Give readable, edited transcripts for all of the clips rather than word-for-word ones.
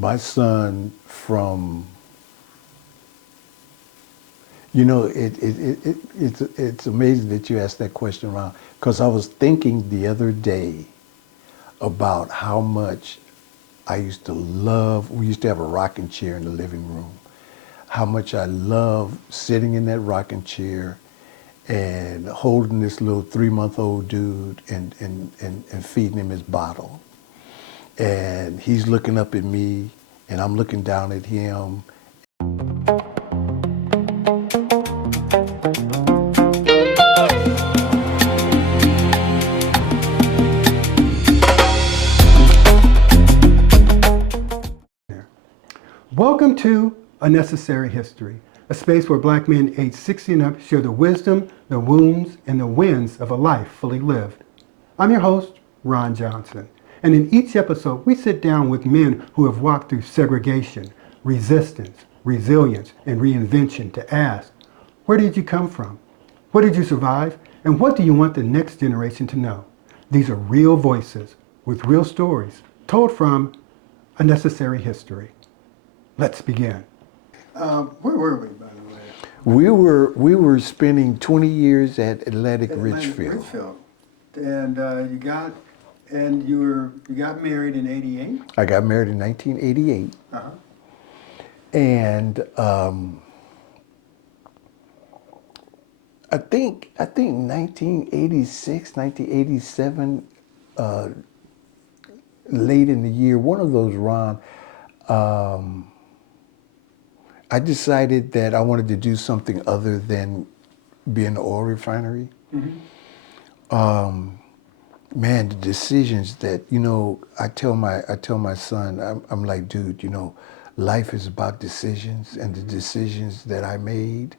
My son from, you know, it's amazing that you asked that question, Ron, because I was thinking the other day about how much I used to love, we used to have a rocking chair in the living room, how much I love sitting in that rocking chair and holding this little 3-month-old dude and feeding him his bottle. And he's looking up at me and I'm looking down at him. Welcome to A Necessary History, a space where black men aged 60 and up share the wisdom, the wounds, and the wins of a life fully lived. I'm your host, Ron Johnson, and in each episode we sit down with men who have walked through segregation, resistance, resilience, and reinvention to ask, where did you come from? What did you survive? And what do you want the next generation to know? These are real voices with real stories told from A Necessary History. Let's begin. Where were we, by the way? We were spending 20 years at Atlantic Richfield. Richfield. And you got married in '88. I got married in 1988. Uh-huh. And I think 1986, 1987, late in the year, one of those, Ron, I decided that I wanted to do something other than be in the oil refinery. Mm-hmm. Man, the decisions that, I tell my son, I'm like, dude, life is about decisions, and the decisions that I made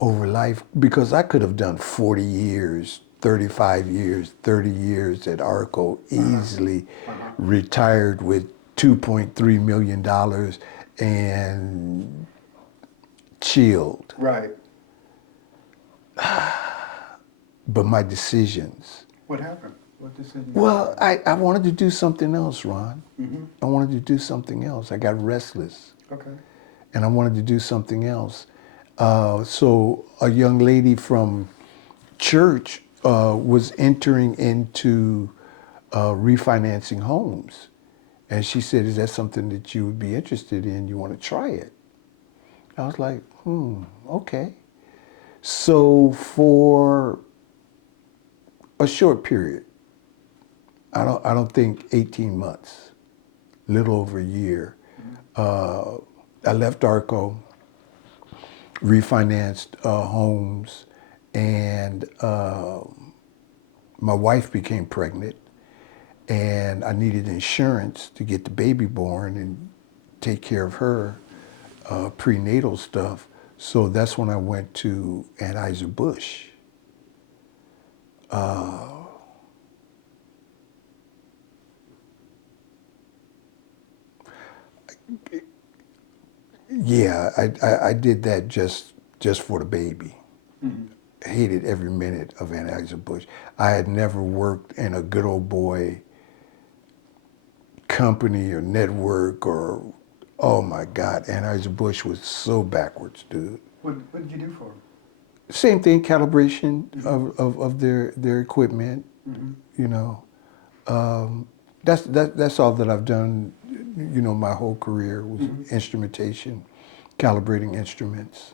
over life, because I could have done 40 years, 35 years, 30 years at ARCO, easily retired with $2.3 million and chilled. Right. But my decisions. What happened? What decision? Well, I wanted to do something else, Ron. Mm-hmm. I wanted to do something else. I got restless. Okay. And I wanted to do something else. So a young lady from church was entering into refinancing homes. And she said, is that something that you would be interested in? You want to try it? I was like, okay. So for a short period, I don't think 18 months, little over a year, I left ARCO, refinanced homes, and my wife became pregnant, and I needed insurance to get the baby born and take care of her prenatal stuff. So that's when I went to Anheuser-Busch. Yeah, I did that just for the baby. Mm-hmm. Hated every minute of Anheuser-Busch. I had never worked in a good old boy company or network or, oh my God, Anheuser-Busch was so backwards, dude. What did you do for them? Same thing, calibration of their equipment, Mm-hmm. That's all that I've done, my whole career was instrumentation, calibrating instruments.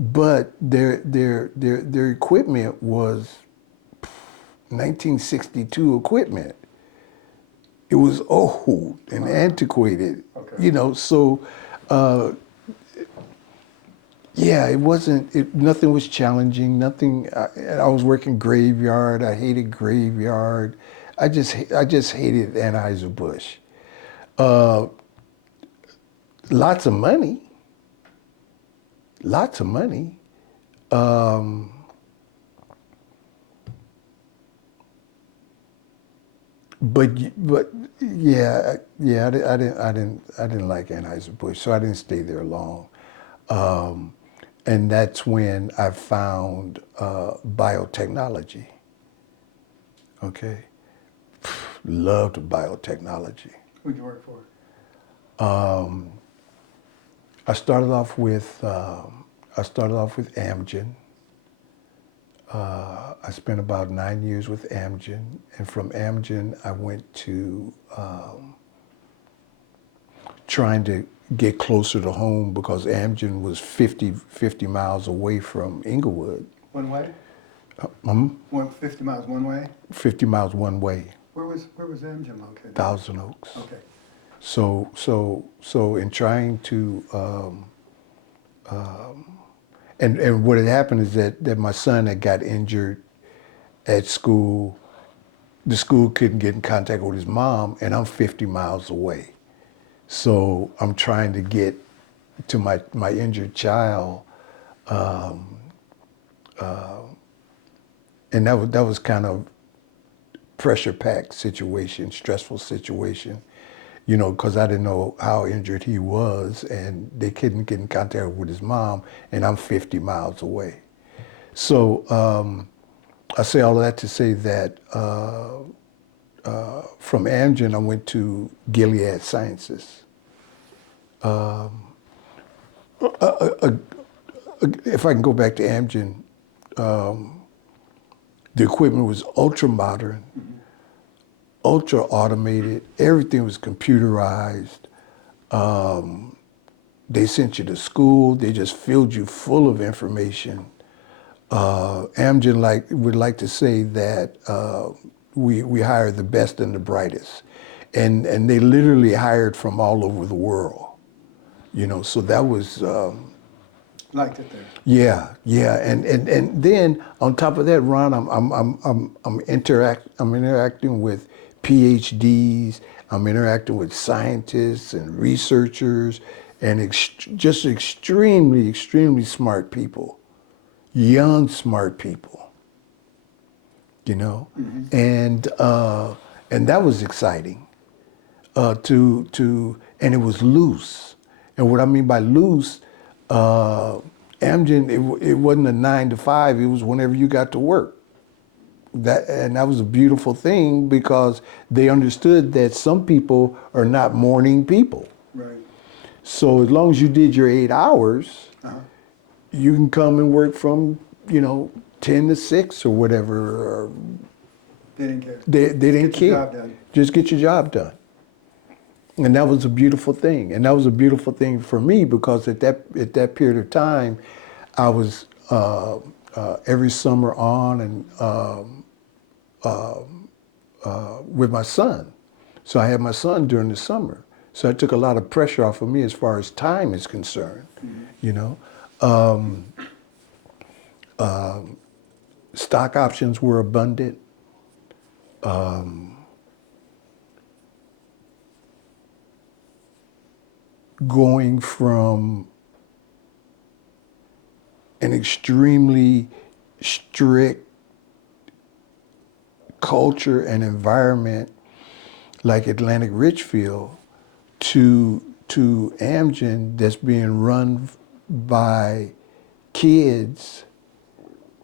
But their equipment was 1962 equipment. It was old and antiquated, Okay. So yeah, nothing was challenging. Nothing. I was working graveyard. I hated graveyard. I just hated Anheuser-Busch. Lots of money. Lots of money. But yeah, I didn't like Anheuser-Busch, so I didn't stay there long. And that's when I found biotechnology. Okay, loved biotechnology. Who'd you work for? I started off with Amgen. I spent about 9 years with Amgen, and from Amgen I went to trying to get closer to home because Amgen was 50 miles away from Inglewood. One way? 50 miles one way? 50 miles one way. Where was Amgen located? Thousand Oaks. Okay. So in trying to, and what had happened is that my son had got injured at school. The school couldn't get in contact with his mom, and I'm 50 miles away. So I'm trying to get to my injured child, and that was kind of pressure-packed situation, stressful situation, because I didn't know how injured he was, and they couldn't get in contact with his mom, and I'm 50 miles away. So I say all of that to say that from Amgen, I went to Gilead Sciences. If I can go back to Amgen, the equipment was ultra modern, ultra automated. Everything was computerized. They sent you to school. They just filled you full of information. Amgen would like to say that we hire the best and the brightest, and they literally hired from all over the world. So that was. Liked it there. Yeah, and then on top of that, Ron, I'm interacting with PhDs. I'm interacting with scientists and researchers, and just extremely smart people, young smart people. Mm-hmm. And that was exciting. And it was loose. And what I mean by loose. Amgen, it wasn't a 9 to 5. It was whenever you got to work. That was a beautiful thing because they understood that some people are not morning people. Right. So as long as you did your 8 hours, you can come and work from 10 to 6 or whatever. Or they didn't care. They didn't Get care. your job done. Just get your job done. And that was a beautiful thing. And that was a beautiful thing for me because at that period of time, I was every summer on and with my son. So I had my son during the summer. So it took a lot of pressure off of me as far as time is concerned, Stock options were abundant. Going from an extremely strict culture and environment like Atlantic Richfield to Amgen that's being run by kids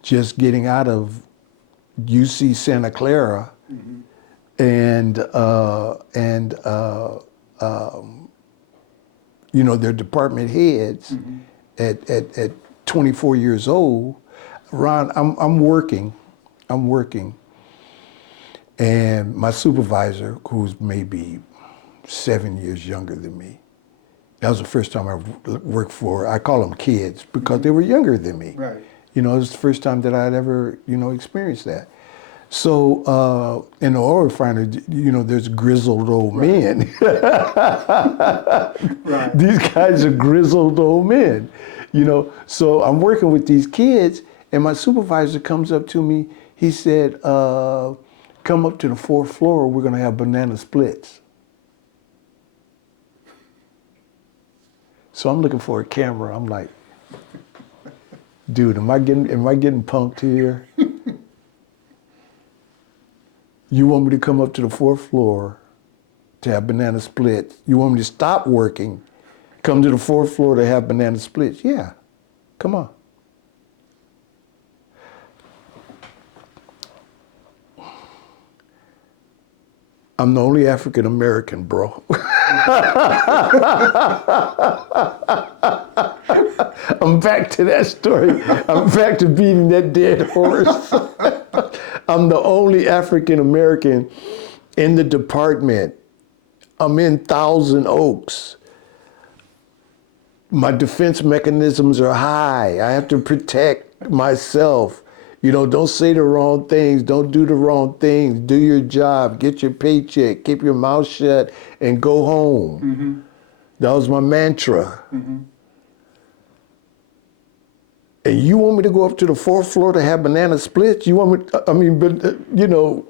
just getting out of UC Santa Clara and their department heads at 24 years old. Ron, I'm working, and my supervisor, who's maybe 7 years younger than me, that was the first time I worked for, I call them kids because they were younger than me. Right. It was the first time that I'd ever, experienced that. So in the oil refinery, there's grizzled old men. Right. These guys are grizzled old men, So I'm working with these kids, and my supervisor comes up to me. He said, "Come up to the 4th floor. We're gonna have banana splits." So I'm looking for a camera. I'm like, dude, am I getting punked here? You want me to come up to the 4th floor to have banana splits? You want me to stop working, come to the 4th floor to have banana splits? Yeah, come on. I'm the only African American, bro. I'm back to that story. I'm back to beating that dead horse. I'm the only African American in the department. I'm in Thousand Oaks. My defense mechanisms are high. I have to protect myself. You know, don't say the wrong things. Don't do the wrong things. Do your job. Get your paycheck. Keep your mouth shut and go home. Mm-hmm. That was my mantra. Mm-hmm. And you want me to go up to the fourth floor to have banana splits? You want me, I mean, but, you know,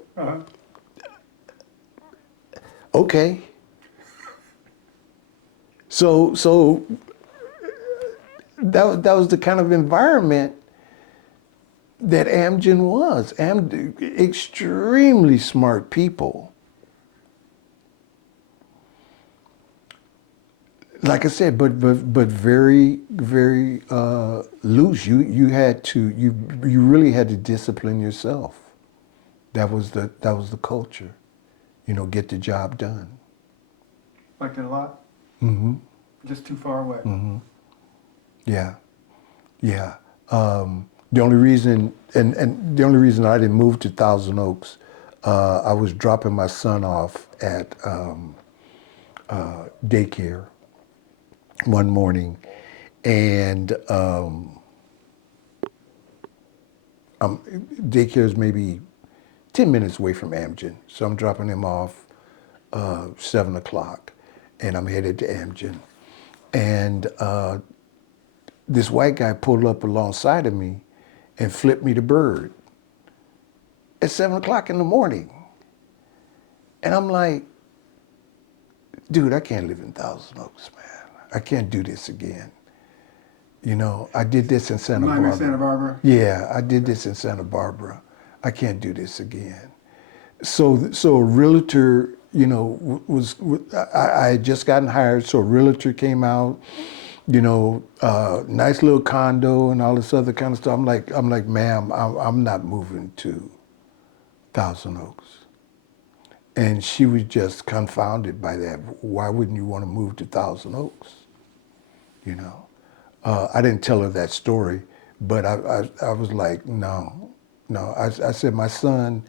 okay. So that was the kind of environment that Amgen was. Extremely smart people. Like I said, but very loose. You had to you really had to discipline yourself. That was the culture. You know, get the job done. Like it a lot? Mm-hmm. Just too far away? Mm-hmm. Yeah. Yeah. The only reason and the only reason I didn't move to Thousand Oaks, I was dropping my son off at daycare one morning, and daycare is maybe 10 minutes away from Amgen. So I'm dropping him off 7 o'clock, and I'm headed to Amgen. And this white guy pulled up alongside of me and flipped me the bird at 7 o'clock in the morning. And I'm like, dude, I can't live in Thousand Oaks, man. I can't do this again. You know, I did this in Santa Barbara. In Santa Barbara? Yeah, I did this in Santa Barbara. I can't do this again. So a realtor, you know, I had just gotten hired, so a realtor came out, you know, nice little condo and all this other kind of stuff. I'm like, ma'am, I'm not moving to Thousand Oaks. And she was just confounded by that. Why wouldn't you want to move to Thousand Oaks? You know, I didn't tell her that story, but I was like, no. I said, my son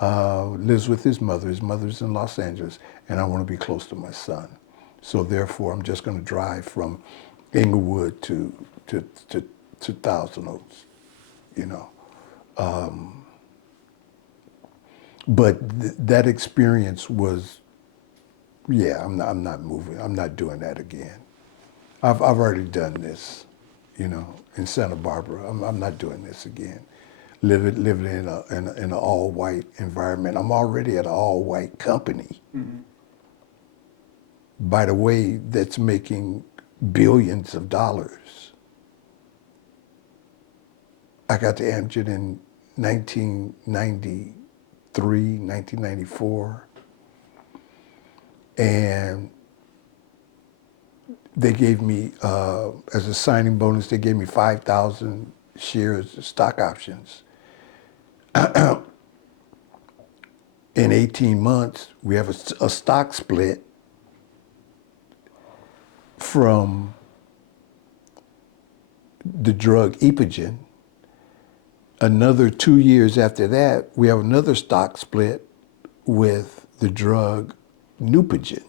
lives with his mother. His mother's in Los Angeles, and I want to be close to my son. So therefore, I'm just going to drive from Inglewood to Thousand Oaks, you know. But that experience was, yeah, I'm not moving. I'm not doing that again. I've already done this, you know, in Santa Barbara. I'm not doing this again. Living in an all white environment. I'm already at an all white company. Mm-hmm. By the way, that's making billions of dollars. I got to Amgen in 1993, 1994, and they gave me, as a signing bonus, they gave me 5,000 shares of stock options. In 18 months, we have a stock split from the drug Epogen. Another 2 years after that, we have another stock split with the drug Neupogen.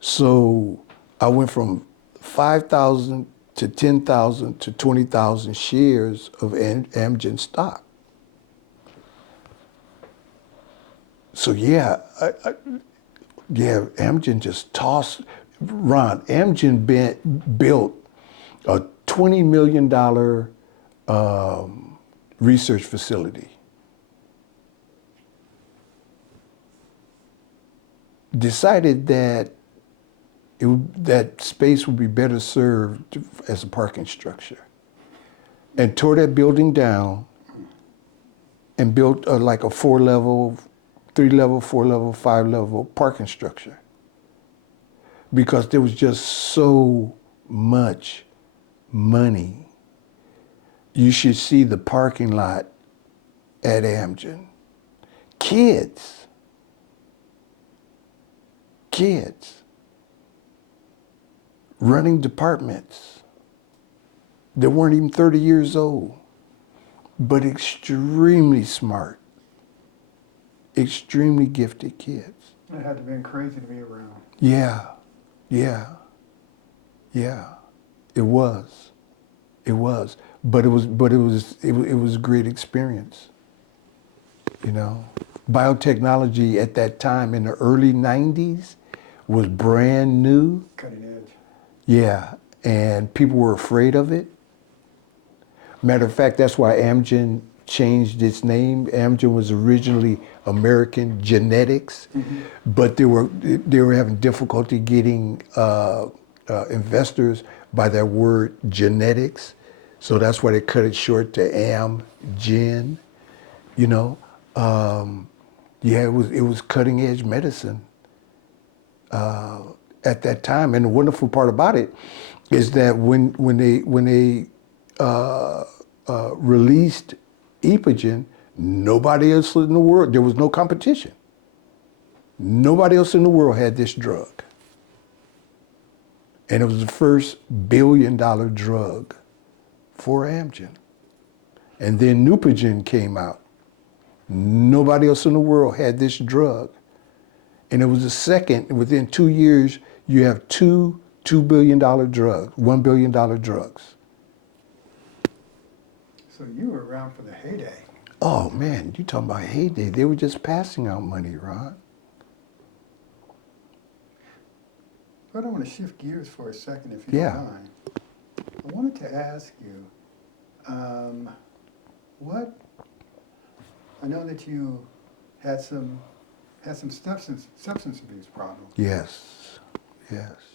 So I went from 5,000 to 10,000 to 20,000 shares of Amgen stock. So yeah, Amgen just tossed. Ron, Amgen built a $20 million research facility. Decided that that space would be better served as a parking structure, and tore that building down and built like a 4-level, 3-level, 4-level, 5-level parking structure, because there was just so much money. You should see the parking lot at Amgen. Kids kids running departments that weren't even 30 years old, but extremely smart, extremely gifted kids. It had to have been crazy to be around. Yeah, yeah, yeah. It was. It was. But it was a great experience. You know, biotechnology at that time in the early 90s was brand new. Cutting edge. Yeah, and people were afraid of it. Matter of fact, that's why Amgen changed its name. Amgen was originally American Genetics, but they were having difficulty getting investors by that word genetics, so that's why they cut it short to Amgen. You know, yeah, it was cutting edge medicine at that time. And the wonderful part about it is that when they released Epogen, nobody else in the world, there was no competition. Nobody else in the world had this drug. And it was the first billion-dollar drug for Amgen. And then Neupogen came out. Nobody else in the world had this drug. And it was the second, within 2 years, you have two $2 billion drugs, $1 billion drugs. So you were around for the heyday. Oh man, you talking about heyday. They were just passing out money, Ron. But I want to shift gears for a second, if you Yeah. don't mind. I wanted to ask you, what, I know that you had some substance abuse problems. Yes, yes.